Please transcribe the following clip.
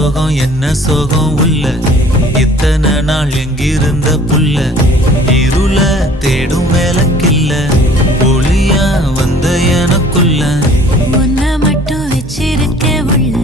சோகம் என்ன சோகம் உள்ள இத்தனை நாள் எங்கிருந்த புல்ல இருள தேடும் வேலைக்கில்ல ஒளியா வந்த எனக்குள்ள உன்னை மட்டும் வச்சிருக்க உள்ள